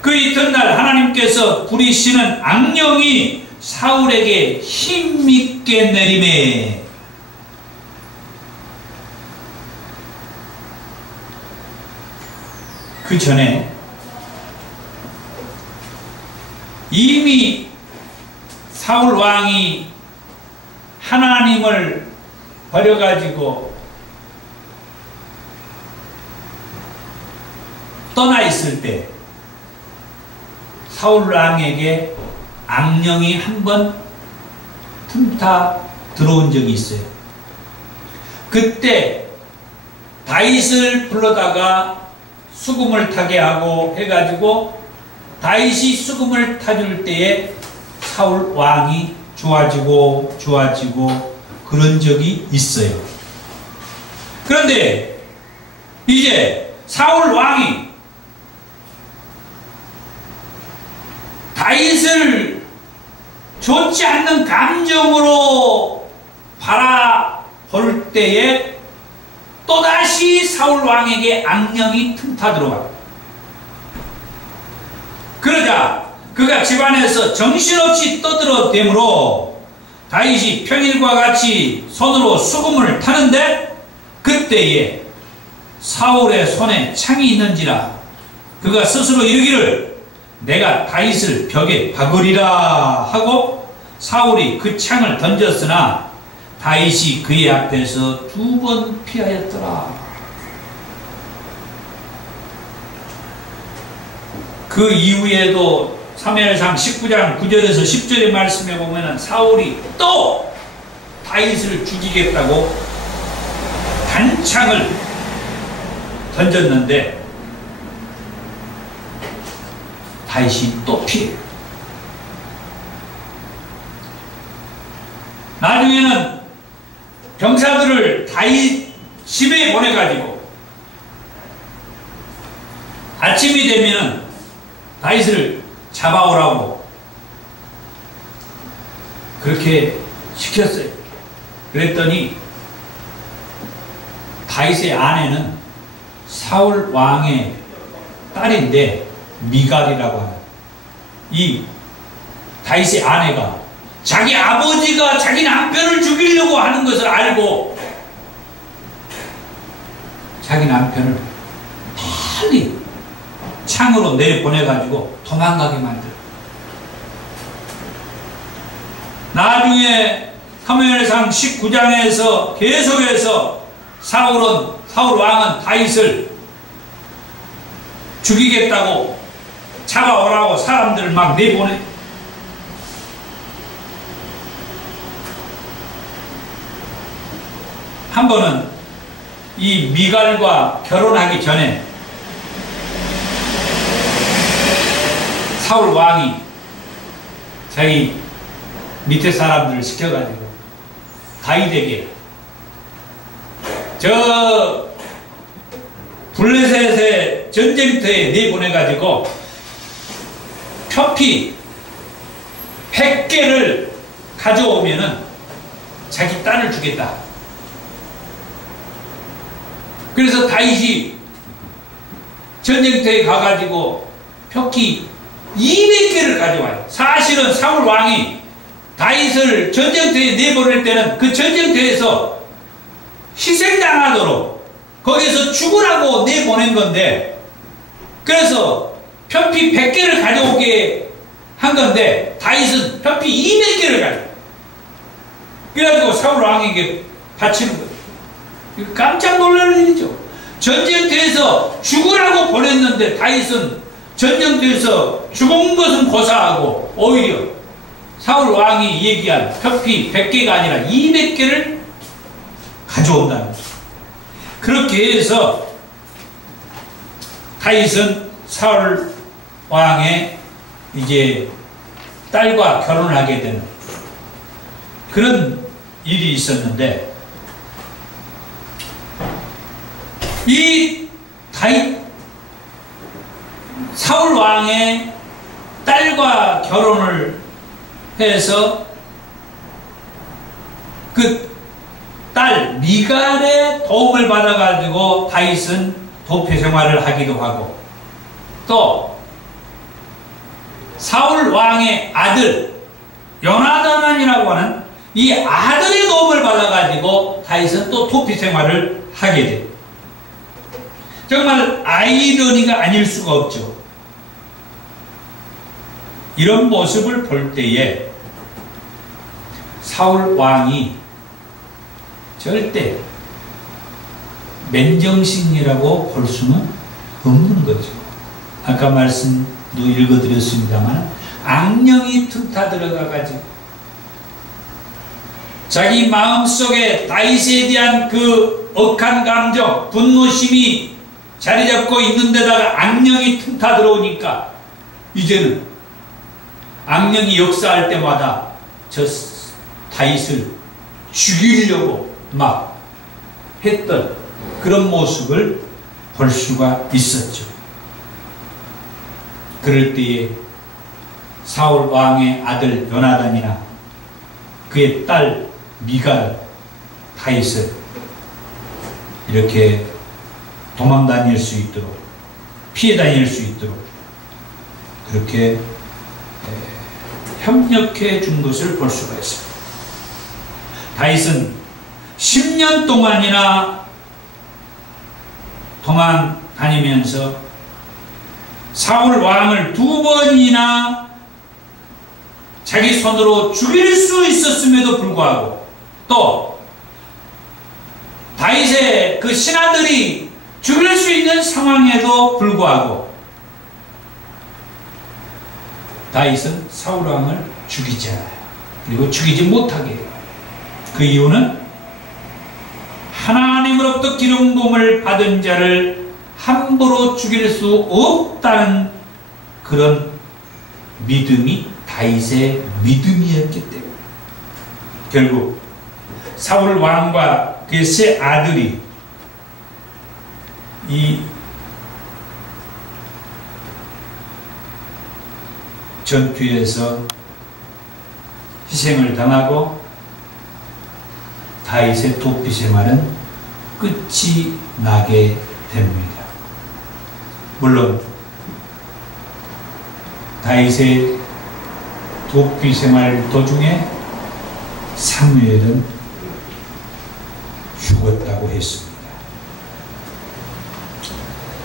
그 이튿날 하나님께서 부리시는 악령이 사울에게 힘있게 내리매 그 전에 이미 사울 왕이 하나님을 버려가지고 떠나 있을 때 사울 왕에게 악령이 한 번 틈타 들어온 적이 있어요. 그때 다윗을 불러다가 수금을 타게 하고 해가지고 다윗이 수금을 타줄 때에 사울 왕이 좋아지고 그런 적이 있어요. 그런데 이제 사울 왕이 다윗을 좋지 않는 감정으로 바라볼 때에 또다시 사울 왕에게 악령이 틈타 들어가. 그러자 그가 집안에서 정신없이 떠들어대므로 다윗이 평일과 같이 손으로 수금을 타는데 그때에 사울의 손에 창이 있는지라 그가 스스로 이르기를 내가 다윗을 벽에 박으리라 하고 사울이 그 창을 던졌으나 다윗이 그의 앞에서 2번 피하였더라. 그 이후에도 사무엘상 19장 9절에서 10절의 말씀에 보면은 사울이 또 다윗을 죽이겠다고 단창을 던졌는데 다윗이 또 피해요. 나중에는 병사들을 다윗 집에 보내가지고 아침이 되면은 다윗을 잡아오라고 그렇게 시켰어요. 그랬더니 다윗의 아내는 사울 왕의 딸인데 미갈이라고 하는 이 다윗의 아내가 자기 아버지가 자기 남편을 죽이려고 하는 것을 알고 자기 남편을 빨리 창으로 내보내가지고 도망가게 만들어. 나중에 사무엘상 19장에서 계속해서 사울 왕은 다윗을 죽이겠다고 잡아오라고 사람들을 막 내보내. 한 번은 이 미갈과 결혼하기 전에 사울 왕이 자기 밑에 사람들을 시켜가지고 다윗에게 저 블레셋의 전쟁터에 내보내가지고 표피 100개를 가져오면은 자기 딸을 주겠다. 그래서 다윗이 전쟁터에 가가지고 표피 200개를 가져와요. 사실은 사울 왕이 다윗을 전쟁터에 내보낼 때는 그 전쟁터에서 희생당하도록 거기서 죽으라고 내보낸 건데, 그래서 표피 100개를 가져오게 한 건데 다윗은 표피 200개를 가져. 그래가지고 사울 왕에게 바치는 거예요. 깜짝 놀라는 일이죠. 전쟁터에서 죽으라고 보냈는데 다윗은 전쟁터에서 죽은 것은 고사하고 오히려 사울 왕이 얘기한 표피 100개가 아니라 200개를 가져온다는 거죠. 그렇게 해서 다윗은 사울 왕의 이제 딸과 결혼을 하게 되는 그런 일이 있었는데, 이 사울 왕의 딸과 결혼을 해서 그 딸 미갈의 도움을 받아가지고 다윗은 도피 생활을 하기도 하고, 또 사울 왕의 아들 요나단이라고 하는 이 아들의 도움을 받아가지고 다윗은 또 도피 생활을 하게 돼요. 정말 아이러니가 아닐 수가 없죠. 이런 모습을 볼 때에 사울 왕이 절대 맨정신이라고 볼 수는 없는 거죠. 아까 말씀도 읽어드렸습니다만 악령이 틈타 들어가가지고 자기 마음속에 다윗에 대한 그 억한 감정, 분노심이 자리잡고 있는 데다가 악령이 틈타 들어오니까 이제는 악령이 역사할 때마다 저 다윗을 죽이려고 막 했던 그런 모습을 볼 수가 있었죠. 그럴 때에 사울 왕의 아들 요나단이나 그의 딸 미갈 다윗을 이렇게 도망 다닐 수 있도록, 피해 다닐 수 있도록 그렇게 협력해 준 것을 볼 수가 있습니다. 다윗은 10년 동안이나 도망 다니면서 사울 왕을 2번이나 자기 손으로 죽일 수 있었음에도 불구하고, 또 다윗의 그 신하들이 죽일 수 있는 상황에도 불구하고 다윗은 사울 왕을 죽이지 않아요. 그리고 죽이지 못하게 해요. 그 이유는 하나님으로부터 기름 부음을 받은 자를 함부로 죽일 수 없다는 그런 믿음이 다윗의 믿음이었기 때문에 결국 사울 왕과 그의 세 아들이 이 전투에서 희생을 당하고 다윗의 도피 생활은 끝이 나게 됩니다. 물론 다윗의 도피 생활 도중에 사무엘은 죽었다고 했습니다.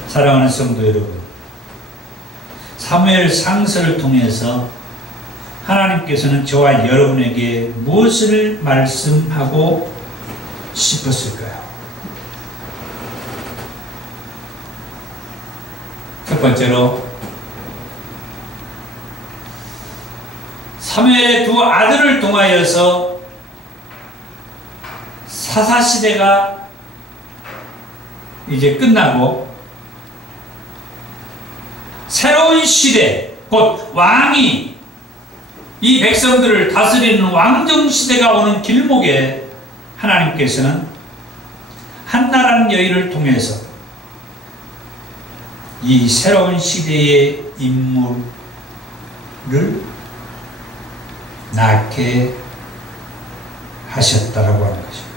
사랑하는 성도 여러분, 사무엘 상서를 통해서 하나님께서는 저와 여러분에게 무엇을 말씀하고 싶었을까요? 첫 번째로 사무엘의 두 아들을 통하여서 사사시대가 이제 끝나고 새로운 시대, 곧 왕이 이 백성들을 다스리는 왕정시대가 오는 길목에 하나님께서는 한나라는 여인을 통해서 이 새로운 시대의 인물을 낳게 하셨다라고 하는 것입니다.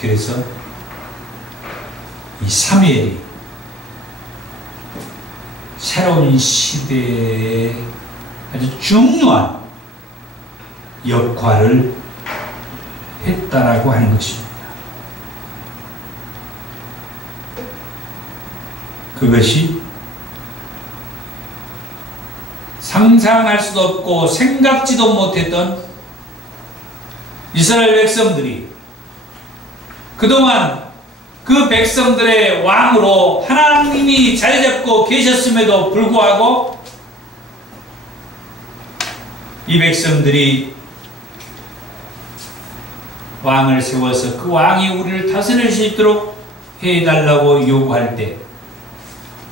그래서 이 사무엘이 새로운 시대에 아주 중요한 역할을 했다라고 하는 것입니다. 그것이 상상할 수도 없고 생각지도 못했던 이스라엘 백성들이 그동안 그 백성들의 왕으로 하나님이 자리잡고 계셨음에도 불구하고 이 백성들이 왕을 세워서 그 왕이 우리를 다스릴 수 있도록 해달라고 요구할 때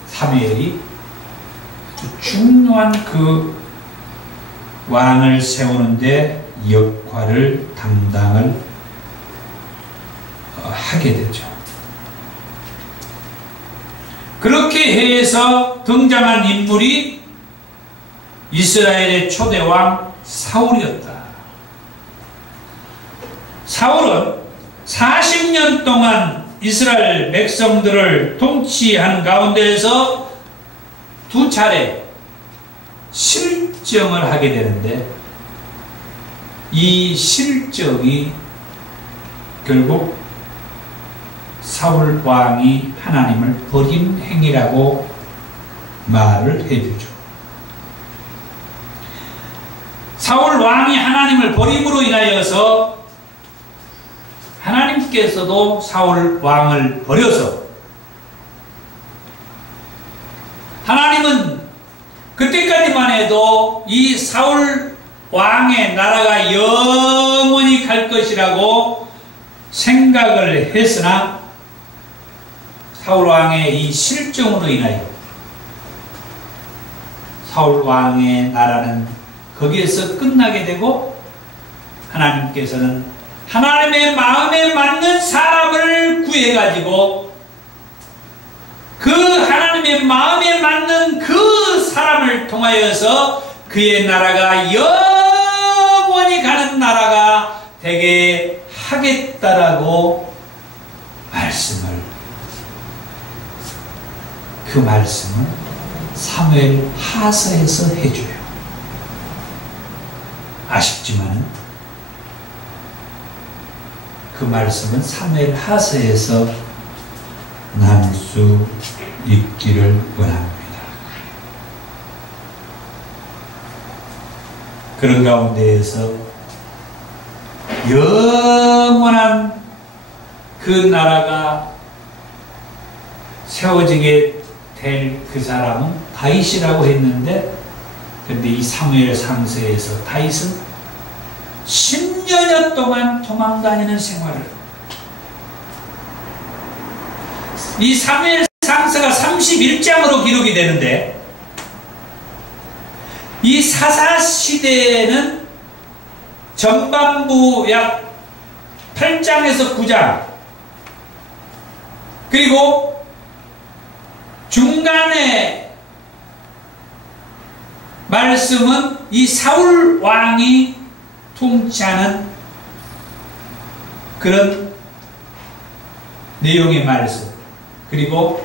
사무엘이 아주 중요한 그 왕을 세우는데 역할을 담당을 하게 되죠. 그렇게 해서 등장한 인물이 이스라엘의 초대 왕 사울이었다. 사울은 40년 동안 이스라엘 백성들을 통치하는 가운데에서 두 차례 실정을 하게 되는데 이 실정이 결국 사울 왕이 하나님을 버린 행위라고 말을 해주죠. 사울 왕이 하나님을 버림으로 인하여서 하나님께서도 사울 왕을 버려서 하나님은 그때까지만 해도 이 사울 왕의 나라가 영원히 갈 것이라고 생각을 했으나 사울 왕의 이 실정으로 인하여 사울 왕의 나라는 거기에서 끝나게 되고 하나님께서는 하나님의 마음에 맞는 사람을 구해가지고 그 하나님의 마음에 맞는 그 사람을 통하여서 그의 나라가 영원히 가는 나라가 되게 하겠다라고 그 말씀을 사무엘 하서에서 해줘요. 아쉽지만 그 말씀은 사무엘 하서에서 나눌 수 있기를 원합니다. 그런 가운데에서 영원한 그 나라가 세워지게 될 그 사람은 다윗이라고 했는데, 그런데 이 사무엘 상서에서 다윗은 10년여 동안 도망다니는 생활을, 이 사무엘 상서가 31장으로 기록이 되는데 이 사사시대에는 전반부 약 8장에서 9장, 그리고 중간에 말씀은 이 사울 왕이 통치하는 그런 내용의 말씀, 그리고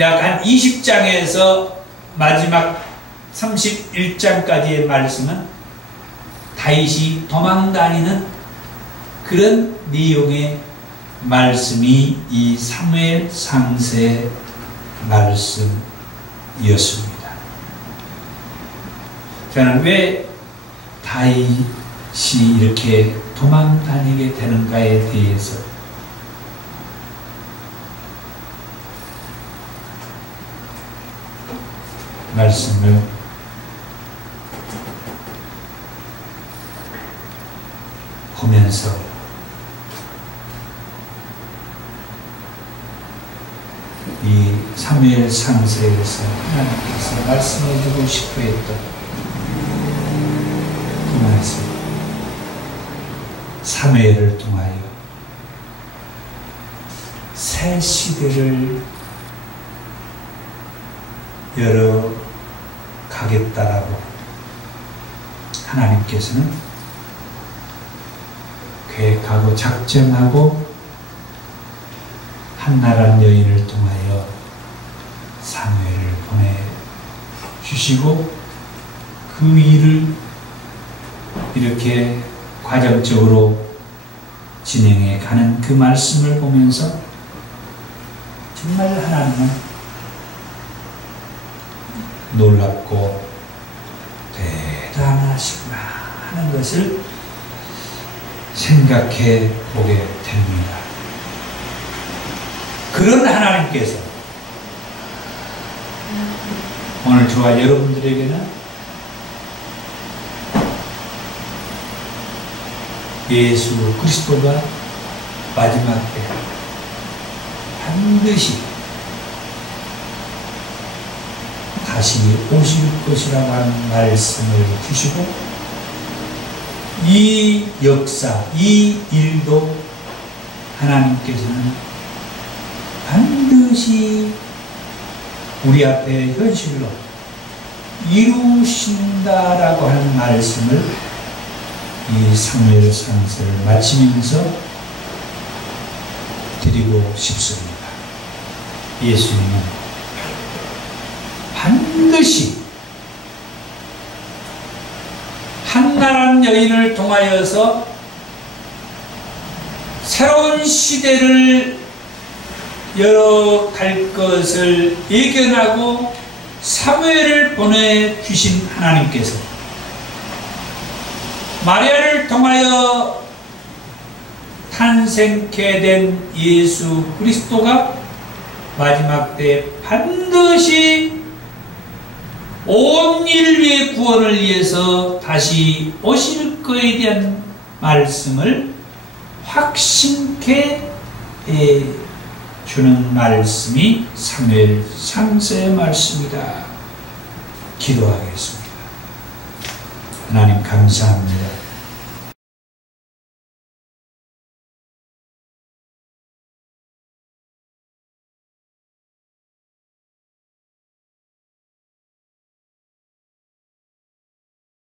약 한 20장에서 마지막 31장까지의 말씀은 다윗이 도망다니는 그런 내용의 말씀이 이 사무엘 상세 말씀이었습니다. 저는 왜 다윗이 이렇게 도망다니게 되는가에 대해서 말씀을 보면서 이 사무엘 상세에서 하나님께서 말씀해 주고 싶어 했던 그 말씀, 사무엘을 통하여 새 시대를 열어가겠다라고 하나님께서는 계획하고 작정하고 한나란 여인을 통하여 사무엘을 보내주시고 그 일을 이렇게 과정적으로 진행해 가는 그 말씀을 보면서 정말 하나님은 놀랍고 대단하시구나 하는 것을 생각해 보게 됩니다. 그런 하나님께서 오늘 저와 여러분들에게는 예수 그리스도가 마지막 때 반드시 다시 오실 것이라고 하는 말씀을 주시고 이 역사, 이 일도 하나님께서는 반드시 우리 앞에 현실로 이루신다라고 하는 말씀을 이 사무엘 상세를 마치면서 드리고 싶습니다. 예수님은 반드시 한나란 여인을 통하여서 새로운 시대를 열어갈 것을 예견하고 사무엘을 보내주신 하나님께서 마리아를 통하여 탄생케 된 예수 그리스도가 마지막 때 반드시 온 인류의 구원을 위해서 다시 오실 것에 대한 말씀을 확신케 주는 말씀이 사무엘 상세의 말씀이다. 기도하겠습니다. 하나님 감사합니다.